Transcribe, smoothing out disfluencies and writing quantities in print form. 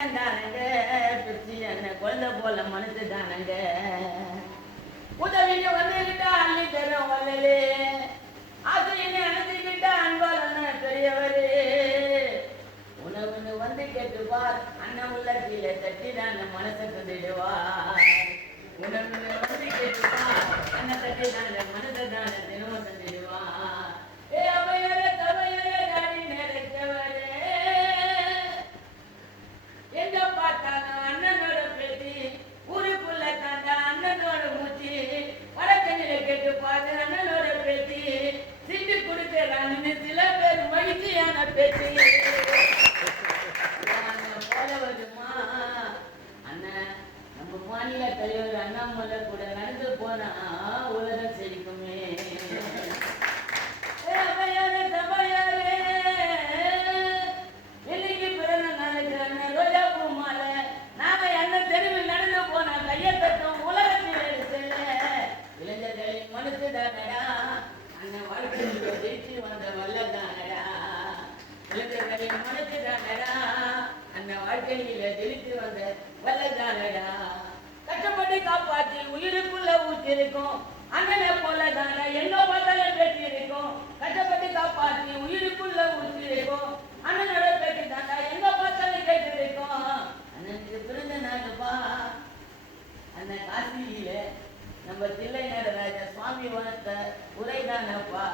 தானங்க பிரிச்சு என்ன குழந்தை போல மனசு தானங்க உதவிக்கு வந்துகிட்டா அள்ளி தரும் வல்லலே ஆசையினை அனுப்பிக்கிட்டா அன்பாளன பெரியவரே உணவுன்னு வந்து கேட்டுவார் அண்ணன் உள்ள கீழே தட்டி தான் மனசை தந்துடுவார் உணவுன்னு வந்து கேட்டுவார் அண்ணன் தட்டி தான் மனசை தான தினமும் தந்துடுவார் ஏ அவையரே தவையரே காடி நினைத்தவரே எங்க பார்த்தாலும் அண்ணனோட பேத்தி ஊருக்குள்ள தாண்டா அண்ணனோட மூச்சு வடக்கண்ணில கேட்டு பார்த்து அண்ணனோட பேத்தி சீட்டு கொடுக்கிறான்னு சில பேர் மகிழ்ச்சியான பேச்சு போல வருமா அண்ணன் நம்ம மாநில தலைவர் அண்ணாமலை கூட நடந்து போனா உலகம் செழிக்குமே கஷ்டப்பட்டு காப்பாற்றி உயிருக்குள்ள ஊற்றி இருக்கும் அண்ணனை போல தானே எங்க பார்த்தாலும் பேட்டி இருக்கும் கஷ்டப்பட்டு காப்பாற்றி உயிருக்குள்ள ஊற்றி இருக்கும் அண்ணனோட பேட்டி தானே எங்க பார்த்தாலும் கேட்டு இருக்கும் அண்ணனுக்கு பிறந்த நாளுப்பா அண்ணன் காசியில நம்ம தில்லை நடராஜ சுவாமி வளர்த்த உரைதானப்பா